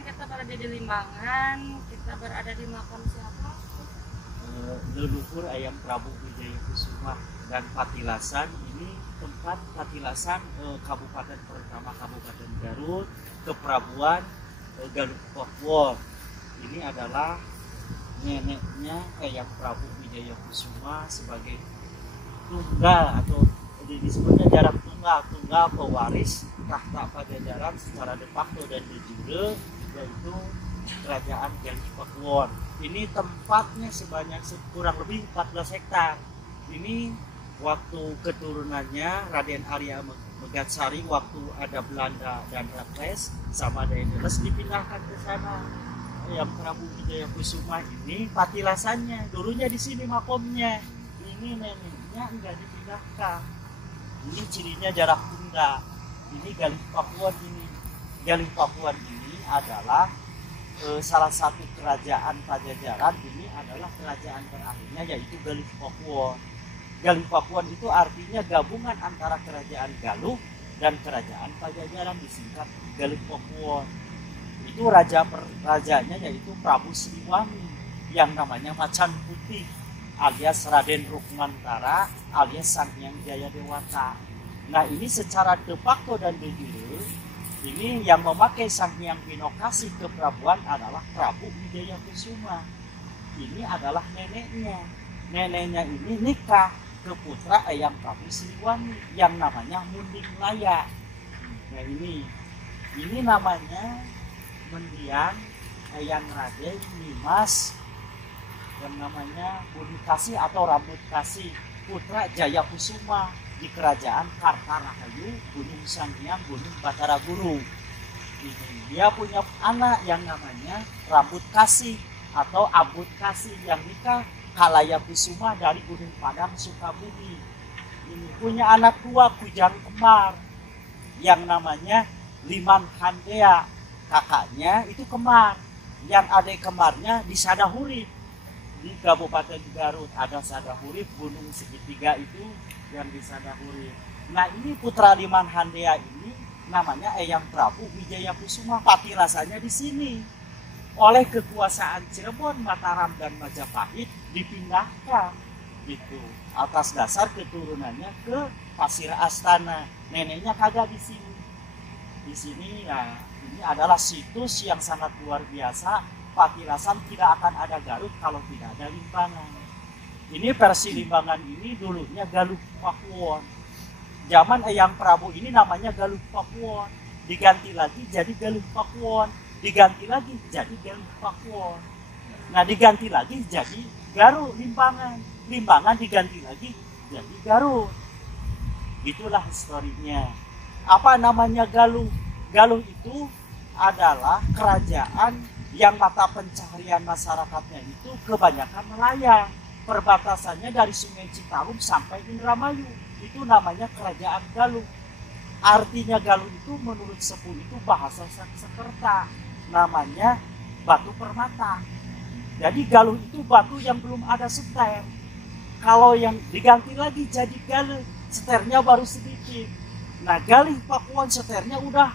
sekarang kita berada di Limbangan. Kita berada di makam siapa? Leluhur Ayam Prabu Wijaya Kusuma dan Patilasan. Ini tempat Patilasan Kabupaten pertama Kabupaten Garut, Keprabuan Garut Papua. Ini adalah neneknya Ayam Prabu Wijaya Kusuma sebagai tunggal atau disebutnya jarak tunggal pewaris tahta Pajajaran secara de facto dan de jure, yaitu Kerajaan Galih Pakuwon. Ini tempatnya sebanyak kurang lebih 14 hektar. Ini waktu keturunannya Raden Arya Megatsari, waktu ada Belanda dan Rakles sama Daenerys dipindahkan ke sana. Yang Prabu Wijaya Kusuma ini patilasannya dulunya di sini makomnya. Ini neneknya enggak dipindahkan. Ini cirinya jarak tunggal. Ini Galih Pakuwon ini. Galih Pakuwon ini adalah salah satu kerajaan Pajajaran. Ini adalah kerajaan terakhirnya, yaitu Galih Pakuwon. Galih Pakuwon itu artinya gabungan antara kerajaan Galuh dan kerajaan Pajajaran, disingkat Galih Pakuwon. Itu rajanya yaitu Prabu Siliwangi yang namanya Macan Putih alias Raden Rukmantara alias Sang Hyang Jayadewata. Nah, ini secara de facto dan de jure, ini yang memakai Sang Hyang Binokasi keprabuan adalah Prabu Wijaya Kusuma. Ini adalah neneknya. Neneknya ini nikah ke putra Ayam Prabu Siliwangi yang namanya Munding Laya. Nah, ini namanya mendiang Ayang Raden Nimas yang namanya Bunikasi atau Rambut Kasih, putra Jaya Kusuma di kerajaan Kartarahayu, Gunung Sanghyang, Gunung Batara Guru. Dia punya anak yang namanya Rambut Kasih atau Abut Kasih yang nikah Kalaya Kusuma dari Gunung Padang, Sukabumi. Ini punya anak dua Kujang Kembar yang namanya Liman Handea. Kakaknya itu kembar, yang adik kembarnya di Sadahurip di Kabupaten Garut. Ada Sadahurip, Gunung Segitiga itu yang di Sadahurip. Nah, ini putra Liman Handea ini namanya Ayam Prabu Wijaya Kusuma. Patilasannya di sini. Oleh kekuasaan Cirebon, Mataram dan Majapahit dipindahkan gitu atas dasar keturunannya ke Pasir Astana. Neneknya kagak di sini. Di sini ya, ini adalah situs yang sangat luar biasa. Patilasan tidak akan ada Garut kalau tidak ada Limbangan. Ini versi Limbangan ini dulunya Galuh Pakuwon. Zaman Ayam Prabu ini namanya Galuh Pakuwon. Diganti lagi jadi Galuh Pakuwon. Diganti lagi jadi Galuh Pakuwon. Nah, diganti lagi jadi Garut Limbangan. Limbangan diganti lagi jadi Garut. Itulah historinya. Apa namanya Galuh? Galuh itu adalah kerajaan yang mata pencaharian masyarakatnya itu kebanyakan nelayan. Perbatasannya dari Sungai Citarum sampai Indramayu. Itu namanya kerajaan Galuh. Artinya Galuh itu menurut Sepuh itu bahasa Sanskerta. Namanya batu permata. Jadi Galuh itu batu yang belum ada seter. Kalau yang diganti lagi jadi Galuh, seternya baru sedikit. Nah, Galih Pakuwon seternya udah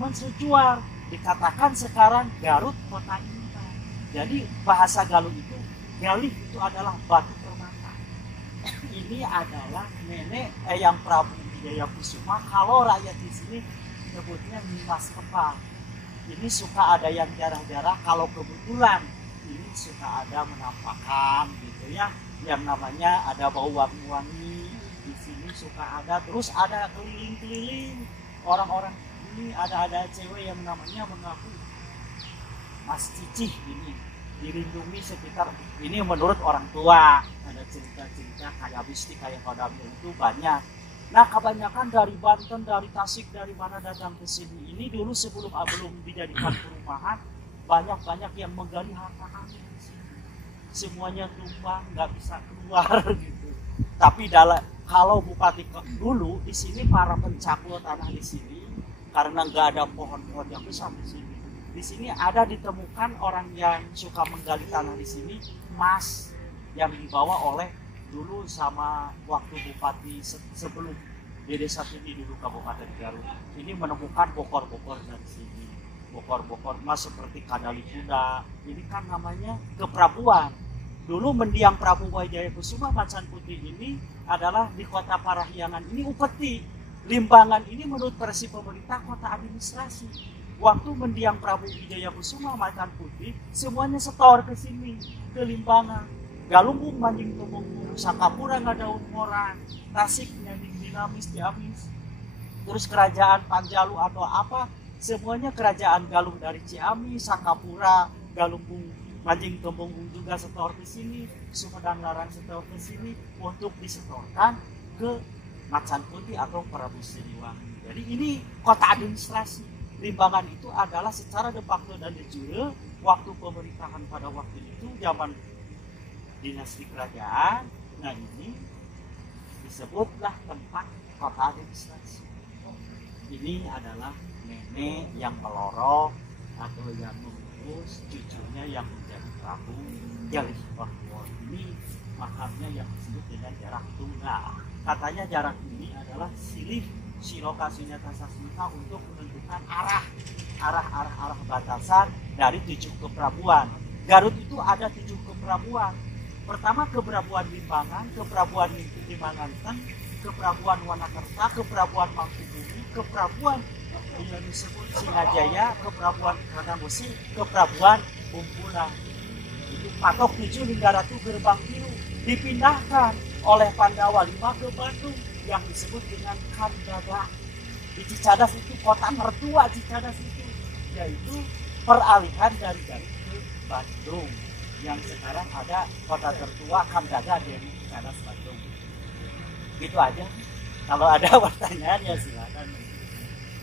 mencucuar. Dikatakan sekarang Garut kota intan. Jadi bahasa Galuh itu, Galih itu adalah batu permata. Ini adalah nenek Ayam Prabu Wijaya Kusuma. Kalau rakyat di sini sebutnya Nimas Kepal. Ini suka ada yang jarah-jarah. Kalau kebetulan ini suka ada menampakkan gitu ya, yang namanya ada bau wangi-wangi. Di sini suka ada, terus ada keliling-keliling orang-orang ini, ada cewek yang namanya mengaku Mas Cicih. Ini dilindungi sekitar ini menurut orang tua. Ada cerita-cerita kayak mistik kayak kodamnya itu banyak. Nah, kebanyakan dari Banten, dari Tasik, dari mana datang ke sini. Ini dulu sebelum dijadikan perumahan, banyak yang menggali harta karun di sini. Semuanya tumbang, nggak bisa keluar gitu. Tapi kalau Bupati dulu di sini para pencaklot tanah di sini, karena nggak ada pohon-pohon yang besar di sini. Di sini ada ditemukan orang yang suka menggali tanah di sini, emas yang dibawa oleh dulu sama waktu Bupati sebelum Dede Satuni dulu Kabupaten Garut. Ini menemukan bokor-bokor dari sini. Bokor-bokor mas seperti Kadalikuda, ini kan namanya keprabuan. Dulu mendiang Prabu Wijaya Kusuma Macan Putih ini adalah di kota Parahyangan ini upeti. Limbangan ini menurut versi pemerintah kota administrasi. Waktu mendiang Prabu Wijaya Kusuma Macan Putih, semuanya setor ke sini, ke Limbangan. Galunggung Manjing Tumunggung, Sakapura Ngadaun Moran, Tasik Nyanding Dinamis Ciamis. Terus kerajaan Panjalu atau apa, semuanya kerajaan Galung dari Ciamis, Sakapura, Galunggung Manjing Tumunggung juga setor ke sini, Sumedang Larang setor ke sini untuk disetorkan ke Macan Putih atau Prabu Siliwangi. Jadi ini kota administrasi. Limbangan itu adalah secara de facto dan de jure waktu pemerintahan pada waktu itu zaman dinasti kerajaan. Nah ini disebutlah tempat kota administrasi. Ini adalah nenek yang melorong atau yang mengurus cucunya yang menjadi Prabu Galih Pakuwon. Ini makamnya yang disebut dengan jarak tunggal. Katanya jarak ini adalah silih siloka sunyata sasmita untuk menentukan arah batasan dari 7 keprabuan. Garut itu ada 7 keprabuan. Pertama keprabuan Limbangan, keprabuan Limanganten, keprabuan Wanakerta, keprabuan Mangkubumi, keprabuan yang disebut Singajaya, keprabuan Kanamusi, keprabuan Bumpulang. Itu patok 7 hingga Ratu Gerbang Biru dipindahkan oleh Pandawa V ke Bandung yang disebut dengan Kandada. Di Cicadas itu kota mertua Cicadas itu, yaitu peralihan dari Garut ke Bandung. Yang sekarang ada kota tertua Kandada dari Cicadas Bandung. Gitu aja. Kalau ada pertanyaan ya silakan.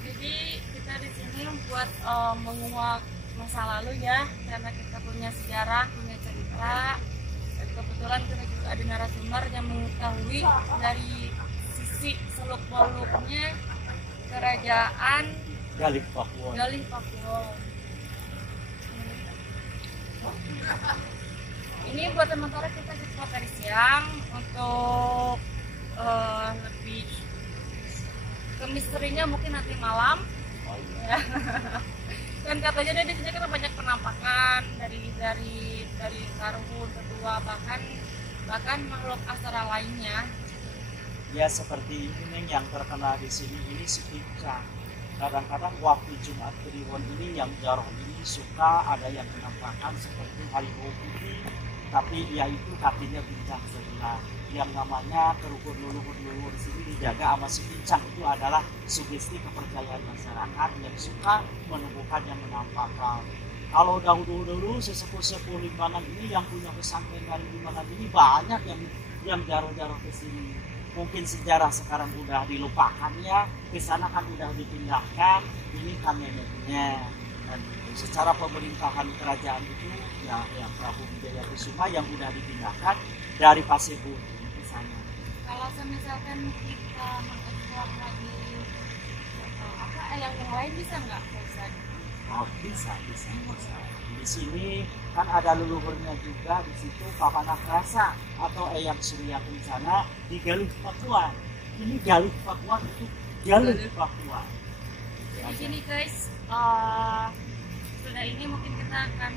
Jadi kita di sini buat menguak masa lalu ya, karena kita punya sejarah, punya cerita. Dan kebetulan kita juga ada narasumber yang mengetahui dari sisi seluk beluknya kerajaan Galih Pakuwon. Ini buat sementara kita cukup dari siang untuk lebih ke misterinya mungkin nanti malam. Ya. Dan katanya di sini kan banyak penampakan dari karhun, kedua bahkan makhluk astral lainnya. Ya seperti ini Neng, yang terkenal di sini ini si pincang. Kadang-kadang waktu Jumat Kliwon ini yang jarang ini suka ada yang menampakkan seperti harimau putih, tapi ya itu kakinya pincang sebelah. Yang namanya kerukun leluhur-leluhur sini dijaga sama si pincang, itu adalah sugesti kepercayaan masyarakat yang suka menemukan yang menampakkan. Kalau dahulu-dahulu sesepuh-sepuh Limbangan ini yang punya pesantren dari Limbangan ini banyak yang jarang-jarang ke sini. Mungkin sejarah sekarang udah dilupakan ya, ke sana kan udah dipindahkan, ini kan neneknya. Dan secara pemerintahan kerajaan itu ya Prabu Wijaya Kusuma yang udah dipindahkan dari Pasebu ke sana. Kalau misalkan kita mengeksplor lagi yang lain bisa nggak? Oh, bisa. Di sini kan ada leluhurnya juga di situ Papanah Rasa atau Eyang Surya Kencana di Galih Pakuwon. Ini Galih Pakuwon itu Galih Pakuwon. Di sini guys, sudah ini mungkin kita akan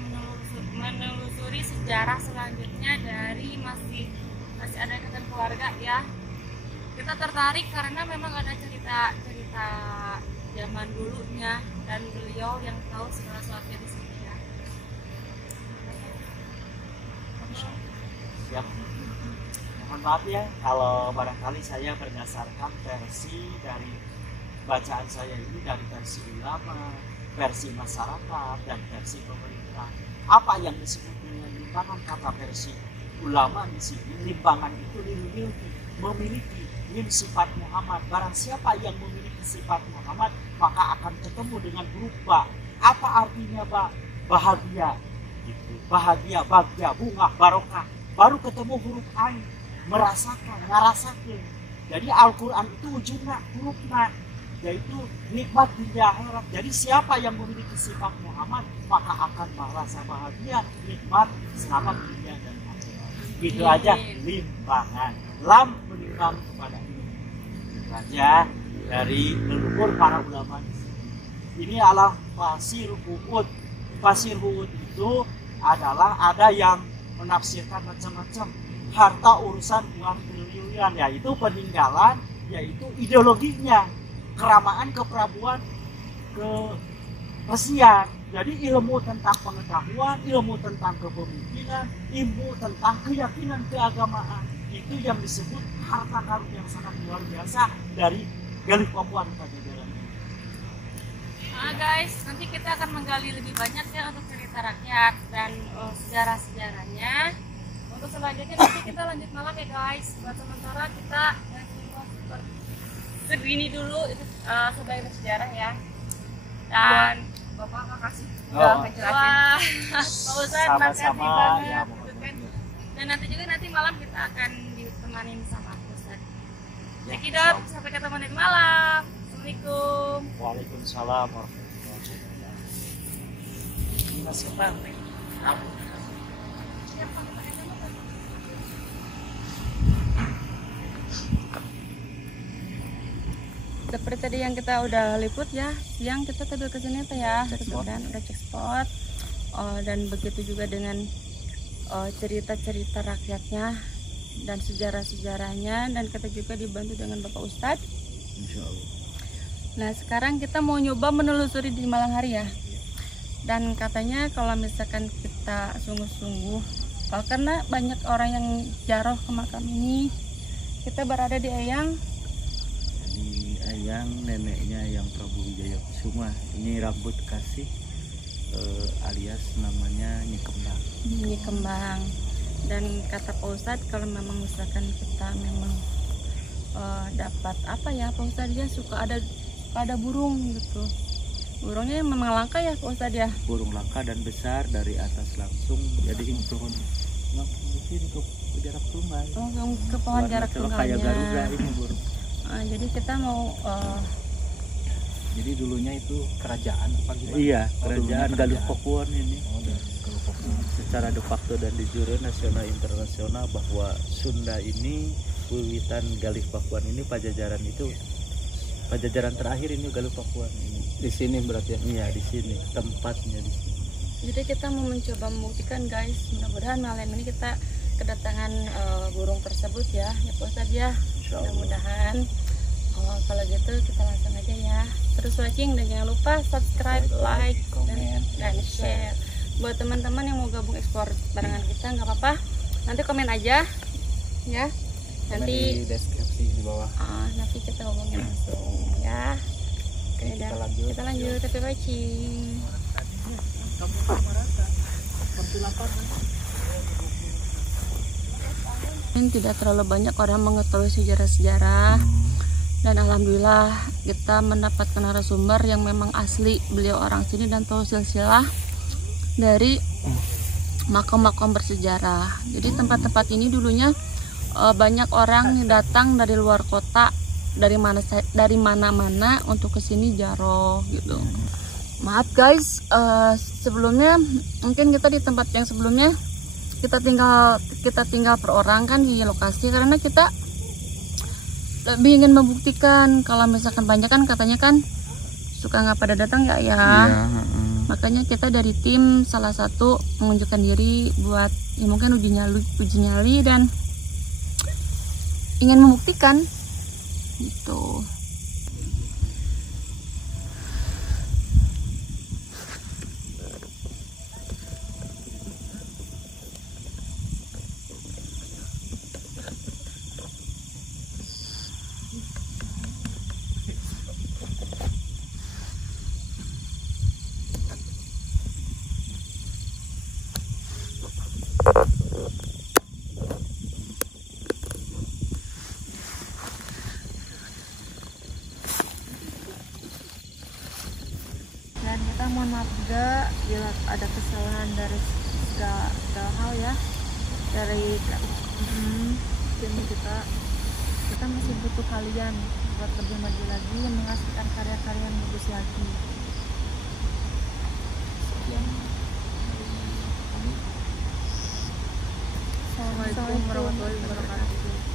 menelusuri sejarah selanjutnya dari masih ada ikatan keluarga ya. Kita tertarik karena memang ada cerita zaman dulunya dan beliau yang tahu segala sesuatu di sini ya. Siap. Mohon maaf ya kalau barangkali saya berdasarkan versi dari bacaan saya ini dari versi ulama, versi masyarakat, dan versi pemerintah. Apa yang disebut dengan limbangan? Kata versi ulama di sini, limbangan itu memiliki sifat Muhammad. Barang siapa yang memiliki sifat Muhammad, maka akan ketemu dengan huruf ba. Apa artinya ba? Bahagia. Gitu. Bahagia, bagja, bunga, barokah. Baru ketemu huruf ain, merasakan, ngarasakan. Jadi Al-Quran itu ujungnya huruf na, yaitu nikmat dunia akhirat. Jadi siapa yang memiliki sifat Muhammad, maka akan merasa bahagia, nikmat, selamat dunia dan akhirat. Gitu aja, limbangan. Lam menimbang kepada ini. Itu aja dari leluhur para ulama di sini. Ini adalah pasir Uhud. Pasir Uhud itu adalah ada yang menafsirkan macam-macam, harta urusan uang triliunan, yaitu peninggalan, yaitu ideologinya, keramaan keprabuan ke Persia. Jadi ilmu tentang pengetahuan, ilmu tentang kepemimpinan, ilmu tentang keyakinan keagamaan, itu yang disebut harta karun yang sangat luar biasa dari Galih Pakuan Pajajaran. Guys, nanti kita akan menggali lebih banyak ya untuk cerita rakyat dan sejarah-sejarahnya. Untuk selanjutnya nanti kita lanjut malam ya guys. Buat sementara kita segini dulu itu sebagai sejarah ya. Dan Bapak makasih udah ngejelasin. Pak Ustadz makasih banget ya, gitu kan. Dan nanti juga malam kita akan ditemani sama Pak Ustadz. Cekidot, sampai ketemu nanti malam. Assalamualaikum. Waalaikumsalam warahmatullahi wabarakatuh. Masih pantai. Seperti tadi yang kita udah liput ya, siang kita tadi ke sini tuh ya, dan udah cek spot. Dan begitu juga dengan cerita-cerita rakyatnya dan sejarah-sejarahnya, dan kita juga dibantu dengan Bapak Ustadz. Insya Allah. Nah sekarang kita mau nyoba menelusuri di malam hari ya. Dan katanya kalau misalkan kita sungguh-sungguh, karena banyak orang yang jaroh ke makam ini, kita berada di Eyang. Yang neneknya yang Prabu Wijaya Kusuma, ini rambut kasih alias namanya Nyi Kembang. Nyi Kembang. Dan kata Pak Ustadz kalau memang misalkan kita memang dapat apa ya Pak Ustadz, dia suka ada burung gitu. Burungnya memang langka ya Pak Ustadz ya. Burung langka dan besar dari atas langsung jadi turun mungkin ke jarak tunggal. Oh, ke pohon jarak tunggalnya. Kayak Garuda ini burung. Jadi kita mau jadi dulunya itu kerajaan apa gimana? Iya, kerajaan Galih Pakuan ini. Secara de facto dan de jure nasional internasional bahwa Sunda ini wiwitan Galih Pakuan ini Pajajaran itu Pajajaran terakhir ini Galih Pakuan ini. Di sini berarti ya? Iya, di sini tempatnya di sini. Jadi kita mau mencoba membuktikan guys, mudah-mudahan malam ini kita kedatangan burung tersebut ya Pak Ustadz ya. Mudah-mudahan kalau gitu kita langsung aja ya. Terus watching dan jangan lupa subscribe, like, dan share. Buat teman-teman yang mau gabung ekspor barengan kita nggak apa-apa, nanti komen aja ya. Nanti di deskripsi di bawah. Nanti kita ngomongin langsung ya. Oke, kita lanjut. Tapi watching. Tidak terlalu banyak orang mengetahui sejarah-sejarah, dan alhamdulillah kita mendapatkan narasumber yang memang asli, beliau orang sini dan tahu silsilah dari makam-makam bersejarah. Jadi tempat-tempat ini dulunya banyak orang yang datang dari luar kota, dari mana-mana untuk kesini jaroh gitu. Maaf guys, sebelumnya mungkin kita di tempat yang sebelumnya kita tinggal per orang kan di lokasi, karena kita lebih ingin membuktikan kalau misalkan banyak kan katanya kan suka nggak pada datang nggak ya. Makanya kita dari tim salah satu menunjukkan diri buat ya mungkin uji nyali dan ingin membuktikan gitu. Dan kita mohon maaf juga bila ada kesalahan dari segala hal ya, dari tim kita masih butuh kalian buat lebih maju lagi, menghasilkan karya-karya yang bagus lagi. Assalamualaikum warahmatullahi wabarakatuh.